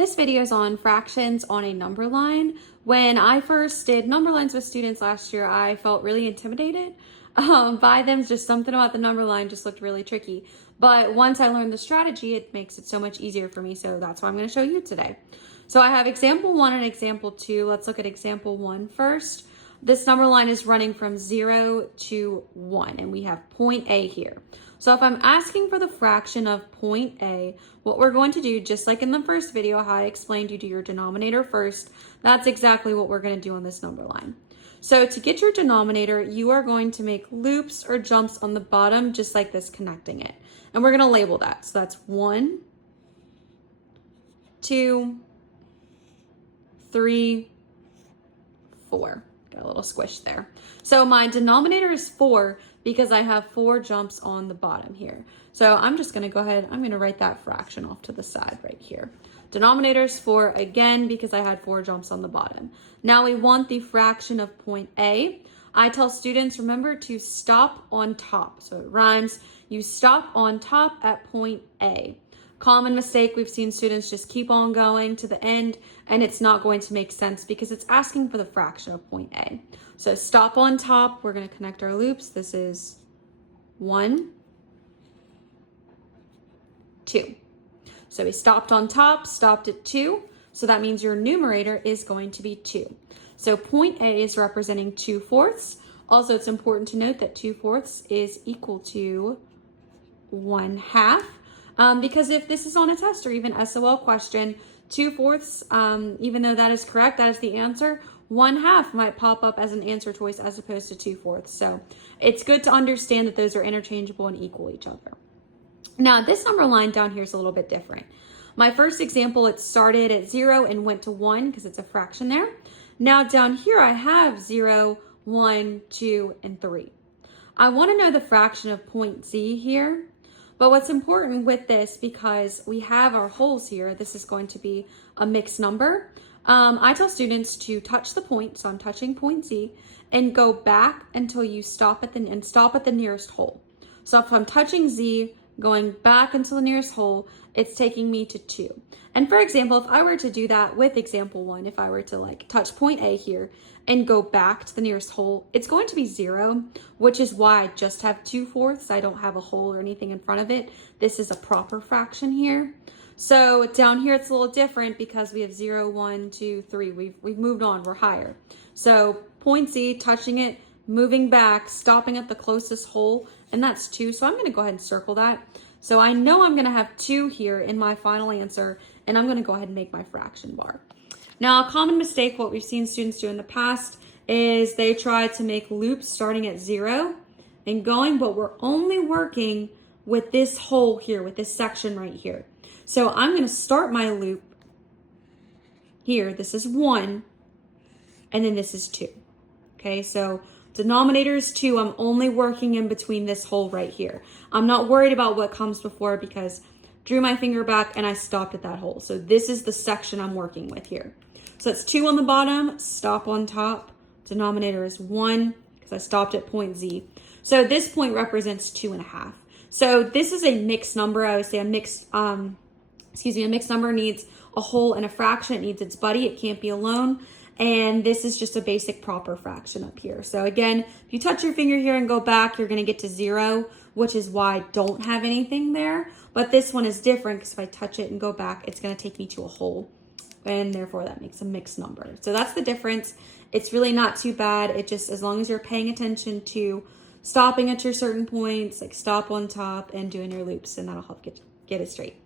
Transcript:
This video is on fractions on a number line. When I first did number lines with students last year, I felt really intimidated by them. Just something about the number line just looked really tricky. But once I learned the strategy, it makes it so much easier for me. So that's what I'm going to show you today. So I have example 1 and example 2. Let's look at example 1 first. This number line is running from 0 to 1, and we have point A here. So if I'm asking for the fraction of point A, what we're going to do, just like in the first video, how I explained you do your denominator first, that's exactly what we're going to do on this number line. So to get your denominator, you are going to make loops or jumps on the bottom, just like this, connecting it. And we're going to label that. So that's 1, 2, 3, 4. Got a little squish there. So my denominator is 4 because I have 4 jumps on the bottom here. So I'm just going to go ahead, I'm going to write that fraction off to the side right here. Denominator is 4 again because I had 4 jumps on the bottom. Now we want the fraction of point A. I tell students, remember to stop on top. So it rhymes. You stop on top at point A. Common mistake, we've seen students just keep on going to the end and it's not going to make sense because it's asking for the fraction of point A. So stop on top, we're going to connect our loops. This is 1, 2. So we stopped on top, stopped at 2. So that means your numerator is going to be 2. So point A is representing 2/4. Also, it's important to note that 2/4 is equal to 1/2. Because if this is on a test or even SOL question, 2/4, even though that is correct, that is the answer, 1/2 might pop up as an answer choice as opposed to 2/4. So it's good to understand that those are interchangeable and equal each other. Now this number line down here is a little bit different. My first example, it started at 0 and went to 1 because it's a fraction there. Now down here I have 0, 1, 2, and 3. I want to know the fraction of point Z here. But what's important with this, because we have our wholes here, this is going to be a mixed number. I tell students to touch the point, so I'm touching point Z, and go back until you stop at the nearest hole. So if I'm touching Z, going back until the nearest hole, it's taking me to 2. And for example, if I were to do that with example 1, if I were to like touch point A here and go back to the nearest hole, it's going to be 0, which is why I just have 2/4. I don't have a hole or anything in front of it. This is a proper fraction here. So down here, it's a little different because we have 0, 1, 2, 3. We've moved on, we're higher. So point Z, touching it, moving back, stopping at the closest hole, and that's 2. So I'm gonna go ahead and circle that. So I know I'm gonna have 2 here in my final answer, and I'm gonna go ahead and make my fraction bar. Now, a common mistake, what we've seen students do in the past, is they try to make loops starting at 0 and going, but we're only working with this hole here, with this section right here. So I'm gonna start my loop here. This is 1, and then this is 2. Okay, so denominator is 2. I'm only working in between this hole right here. I'm not worried about what comes before because drew my finger back and I stopped at that hole. So this is the section I'm working with here. So that's 2 on the bottom, stop on top. Denominator is 1 because I stopped at point Z. So this point represents 2.5. So this is a mixed number. I would say a mixed number needs a whole and a fraction. It needs its buddy. It can't be alone. And this is just a basic proper fraction up here. So again, if you touch your finger here and go back, you're going to get to 0, which is why I don't have anything there. But this one is different because if I touch it and go back, it's going to take me to a hole. And therefore, that makes a mixed number. So that's the difference. It's really not too bad. It just, as long as you're paying attention to stopping at your certain points, like stop on top and doing your loops, and that'll help get it straight.